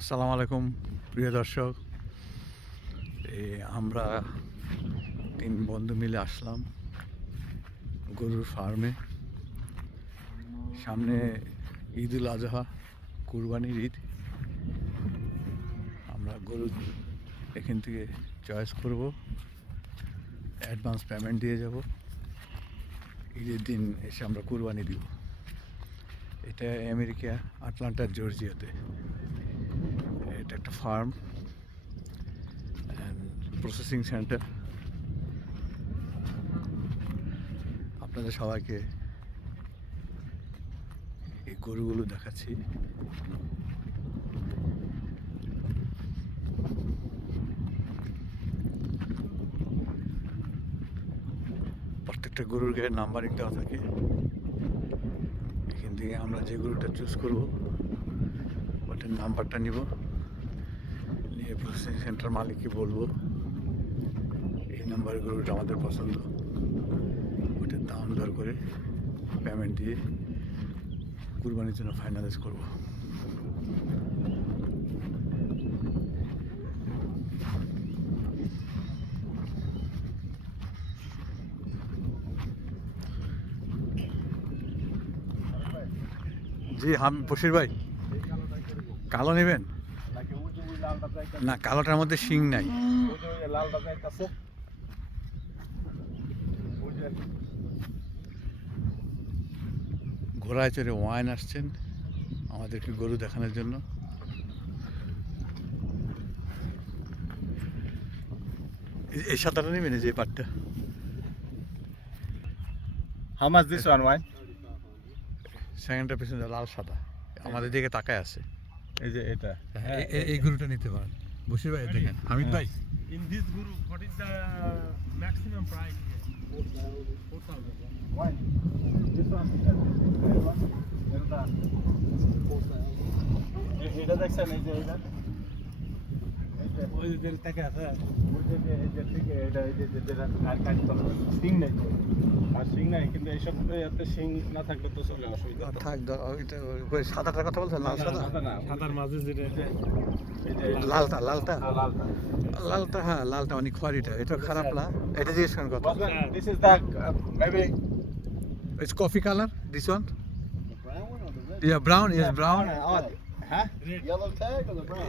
আসসালামু আলাইকুম প্রিয় দর্শক। আমরা 3 বন্ধু মিলে আসলাম গরুর ফার্মে। সামনে ঈদুল আজহা, কুরবানির ঈদ। আমরা গরু এখান থেকে চয়েস করব, অ্যাডভান্স পেমেন্ট দিয়ে যাব, ঈদের দিন এসে আমরা কুরবানি দিব। এটা আমেরিকা, আটলান্টা, জর্জিয়াতে। এটা একটা ফার্ম অ্যান্ড প্রসেসিং সেন্টার। আপনাদের সবাইকে এই গরুগুলো দেখাচ্ছি। প্রত্যেকটা গরুর গায়ে নাম্বারিং দেওয়া থাকে। এখান থেকে আমরা যে গরুটা চুজ করবো ওটার নাম্বারটা নিব, নিয়ে প্রসেসিং সেন্টার মালিককে বলবো এই নাম্বারের গরুটা আমাদের পছন্দ, ওটার দাম দর করে পেমেন্ট দিয়ে কুরবানির জন্য ফাইনালাইজ করবো। জি হাম বশির ভাই, কালো নেবেন? না, কালোটার মধ্যে শিং নাই। ঘোড়ায় চড়ে ওয়াইন আসছেন আমাদেরকে গরু দেখানোর জন্য। এই সাদাটা নেবেন, এই যে পাটটা। How much this one, wine? সেকেন্ডটা পেছনে লাল সাদা আমাদের দিকে তাকায় আছে। এই যে এটা এই গরুটা নিতে পারেন বশির ভাই। দেখেন হামিদ ভাই, In this group, what is the maximum price here? 4,000. wine. This one. এটা দেখছেন এই যে এটা ওই যে টাকা আছে ওই যে এই যে ঠিক এটা এই যে যেটা আর কাটি তো সিং নাই তো। আর সিং নাই, কিন্তু এইসব এতে সিং না থাকলে তো চলে অসুবিধা। থাক ওই সাদাটার কথা বলছেন, লাল সাদা। না সাদার মাঝে যেটা এই যে লালটা লালটা লালটা। লালটা, হ্যাঁ লালটা অনেক খয়েরিটা, এটা খারাপ না। এটা জিজ্ঞেস করেন কত। This is the maybe it's coffee colour, this one. brown one or the red? Yeah, brown is brown. Huh? Yellow tag or the brown?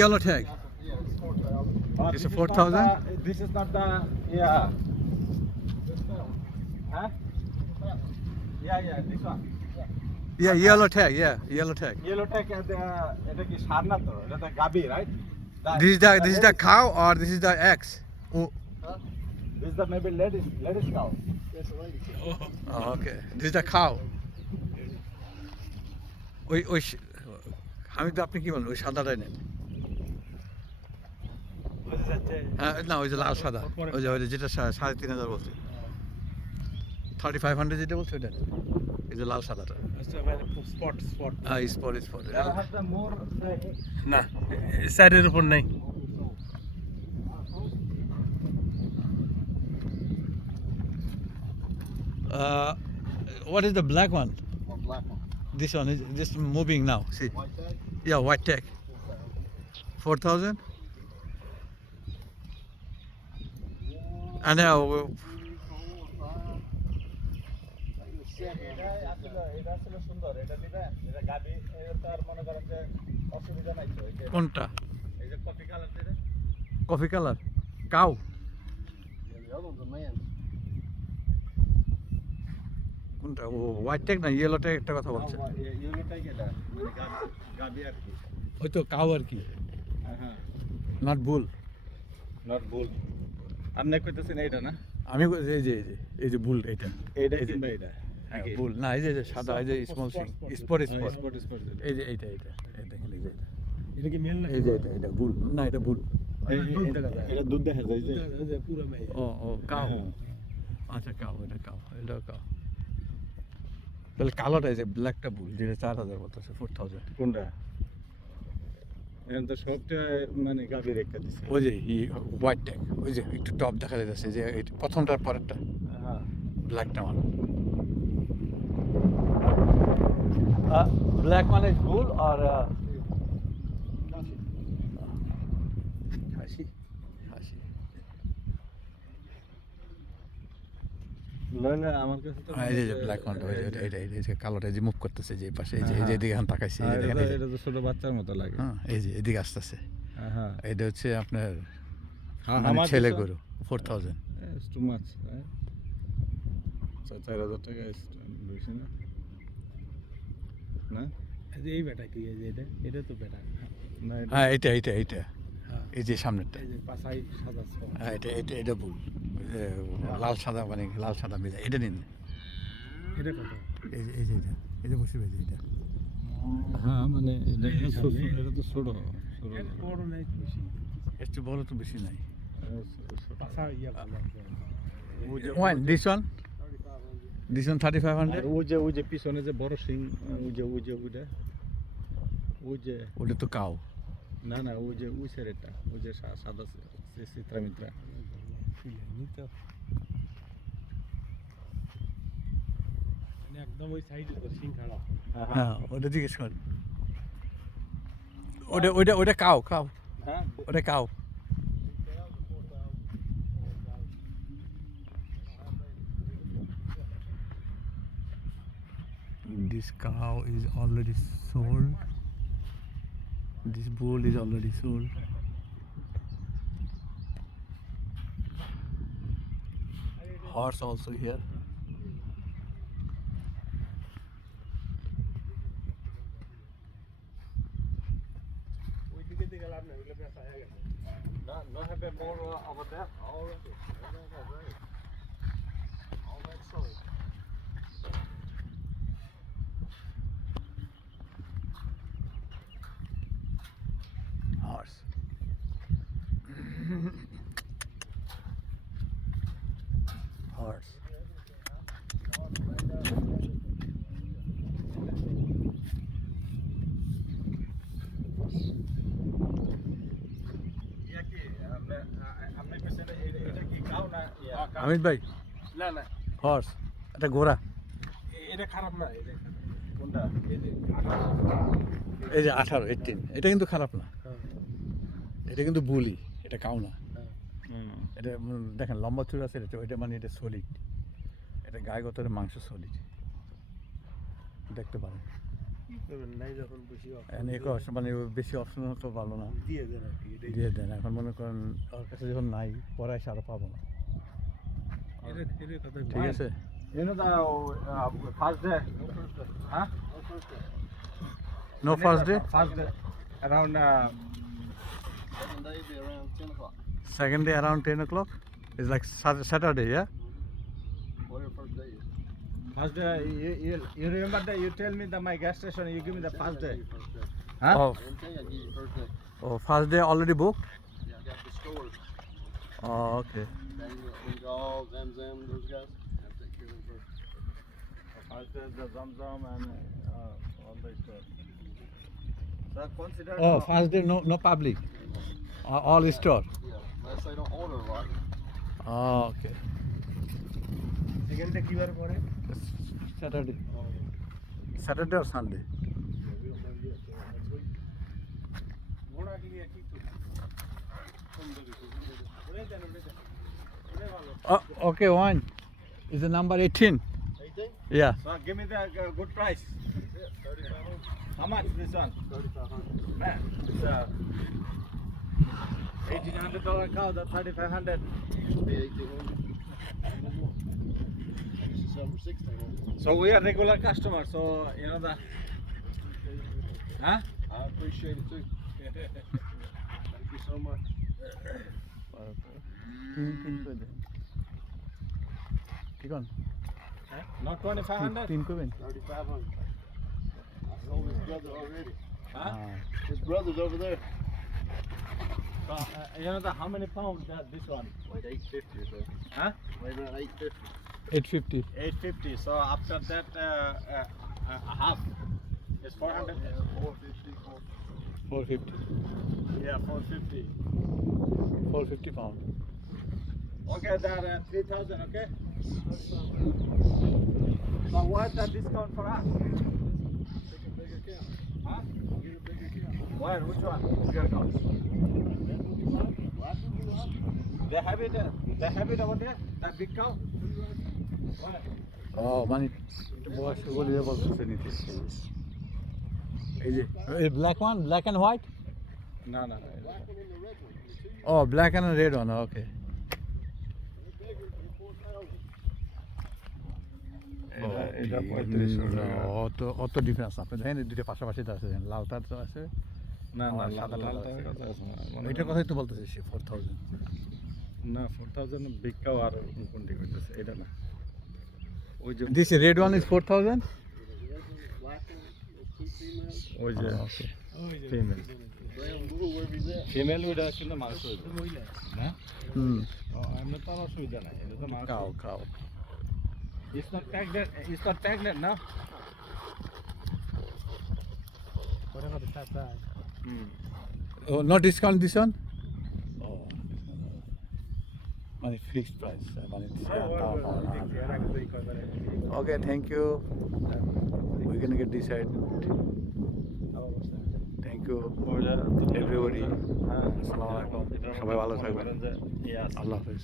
Yellow tag. Yeah, It's a 4,000? This is not the yeah. Huh? Yeah, this one. Yeah, yellow tag. Yeah, yellow tag. Yellow tag এটা কি সার না তো? এটা তো গাবি, right? This is the cow or this is the X? Oh, This is the maybe ladies cow. Yes, ladies. oh, okay. This is the cow. ওই হামিদ আপনি কি বলেন? ওই সাদাটাই নেন। ওই যে যাচ্ছে হ্যাঁ, না ওই যে লাল সাদা, ওই যে যেটা 3,500 বলছে, 3,500 যেটা বলছে ওইটা নেন। এই যে লাল সাদাটা। আচ্ছা মানে স্পট হ্যাঁ, spot. That has the more না সাইডের উপর নাই। What is the black one? black one. This one is just moving now. See? White tag. Yeah, white tag. 4,000. And এটা আসলে সুন্দর, এটা দিবেন, এটা গাবি, এটা আর মনে করেন যে অসুবিধা নাই তো। এই যে কোনটা? এই যে কফি কালার দিবেন। Coffee colour cow. The other one's a man. কোনটা? ও হোয়াইট ট্যাগ না ইয়েলো ট্যাগ একটা কথা বলছে। ইউনিটাই এটা মানে গাবি আর কি। ওই তো কাউ আর কি, হ্যাঁ, নট বুল। নট বুল। আপনি কইতেছেন এইটা না? আমি এই যে বুল, এটা এইটা এই যে কিংবা এইটা? বুল না, এই যে সাদা, এই যে স্মল সিং, স্পট। স্পট। এই যে এইটা এই দেখেন, এই যে এটা, এটা কি মেল না? এই যে এটা বুল না, এটা বুল। এটা দুধ দেখা যায় যে পুরো মেল। ও কাউ। আচ্ছা কাউ, এটা কাউ। তাহলে কালোটা, এই যে ব্ল্যাকটা বুল, যেটা 4,000 বলতেছে, 4,000। কোনটা? এখন তো সবটা মানে গাবি রেখা দিছে। ওই যে হোয়াইট ট্যাগ, ওই যে একটু টপ দেখা যাচ্ছে, যে প্রথমটার পরেরটা হ্যাঁ। ব্ল্যাকটা মানে ব্ল্যাক মানে বুল আর খাসি খাসি। লইলে আমার কাছে তো এই যে ব্ল্যাক ওয়ানটা, এই যে কালোটা যে মুভ করতেছে যে এই পাশে, এই যে হ্যাঁ। এদিকে এখন তাকাইছে, এই যে দেখেন, এই যে, এটা তো ছোট বাচ্চার মতো লাগে। হ্যাঁ এই যে এদিকে আসতেছে, হ্যাঁ এটা হচ্ছে আপনার হ্যাঁ, মানে আমার ছেলে কাছে- গরু 4000। It's too much, right? 4000 টাকা is বেশি না? না? এই যে এই বেটা কি এই যে এটা তো বেটা না, এটা- হ্যাঁ এটা হ্যাঁ এই যে সামনেরটা, এই যে পাছাই সাদা ছোপ। হ্যাঁ এটা ভুল, লাল সাদা মানে লাল সাদা মিলে, এটা নিন। এটা কত? এই যে বসে এই যে এটা হ্যাঁ, মানে এটা এই তো সামনে। এটা তো ছোট। এর বড় নাই বেশি একটু বড় তো বেশি নাই। পাছা ইয়া ভালো ওয়ান দিস ওয়ান 3500, আর ওই যে পিছনে যে বড় সিং, ওই যে ওটা তো কাউ। না ওই স্যারেরটা, ওই যে সাদা চিত্রা মিত্রা। নিতে মানে একদম ওই সাইডে তো সিং খাড়া হ্যাঁ ওটা জিজ্ঞেস কর, ওটা কাউ হ্যাঁ, ওটা cow. This cow is already sold. This bull is already sold. Horse also here. ওই দিকে দিকে লাভ নাই ওগুলো বেচা হয়ে গেছে no have a more over there already. All that sold. Horse. Horse. ইয়া কি আপনি পেছনে এটা কি কাউ না? Amit bhai, না না horse. এটা ঘোড়া। এটা খারাপ না এটা খারাপ। কোনটা? এই যে এই যে 18 এটা কিন্তু খারাপ না, হ্যাঁ এটা কিন্তু বুলি, এটা কাউ না। হুম। এটা দেখেন লম্বা চূড়া আছে, এটা মানে এটা সলিড, এটা গায়ে গতরে মাংস সলিড, দেখতে পারেন। কি করবেন নাই যখন বেশি মানে বেশি অপশন তো ভালো না, দিয়ে দেন আর কি এটাই দিয়ে দেন। এখন মনে করেন ওর কাছে যখন নাই, পরে এসে আরো পাবো না। এর কথা ঠিক আছে, You know the first day? Huh? No first day, First day around Second day be around 10 o'clock. Second day around 10 o'clock, is like Saturday, yeah? Whatever first day is. first day. You remember that you tell me that my gas station. You give me the first day. First day. Huh? Oh, I didn't tell you I'd give you first day. oh, first day already booked? Yeah, I got the stores. Oh, okay. Bengal, Zam, those guys. I take care of them first. First day the Zamzam and all the stuff. So consider. Oh, first day no public, all store. Yeah, unless they don't order a lot. Oh, okay. সেকেন্ডে কিবার পরে Saturday or Sunday? ঘোড়া কি কি সুন্দরী ওরে দেন ওরে ভালো Oh, okay, one. Is the number 18? 18? Yeah. So give me the good price. How much this one? 3,500. Man, it's $1,800 cow. That's 3,500. Should be 1,800. Used to sell for 1,600. So we are regular customers. So you know the. Huh? I appreciate it too. Thank you so much. ঠিক আছে, Not 2,500. 3 করবেন? 3,500. I sold his brother already. Huh? His brother's over there. So you know the how many pounds that this one? Like 850 or so. Huh? Right around 850. 850. 850. So after that, half is 400. 450. 450. Yeah, 450. 450 pound. Okay, that 3,000. Okay. So what's the discount for us? Take a bigger cow. Huh? Get a bigger cow. Where? Which one? Bigger cows. Well, I They have it over there, that big cow. What? ও মানে বয়স বলে বলতেছে নিতে এই যে black one black and white No, no, no. ও black and red one okay এটা 35 অত অত ডিফারেন্স আপনি দেখেন এই দুটো পাশাপাশি আছে লালটা তো আছে না না আর সাদা লাল লাল টাকার কথা আছে না। মানে এটার কথাই তো বলতেছে সে 4000 না 4000 বিগ কাউ আর কোনটি কইতেছে এটা না ওই যে দিস রেড ওয়ান ইজ 4000 ওই যে ওকে ফিমেল ফিমেল ওইটা কিন্তু মাংস হ্যাঁ হুম আমরা তো আমার সুবিধা নাই এটা তো মাংস কাও কাও It's not pregnant now. Whatever the stats are. Oh, no discount this one? Oh. Money fixed price. Money Okay, thank you. We're gonna get decided. Thank you, everybody. Assalamualaikum. সবাই ভালো থাকবেন। আল্লাহ হাফেজ।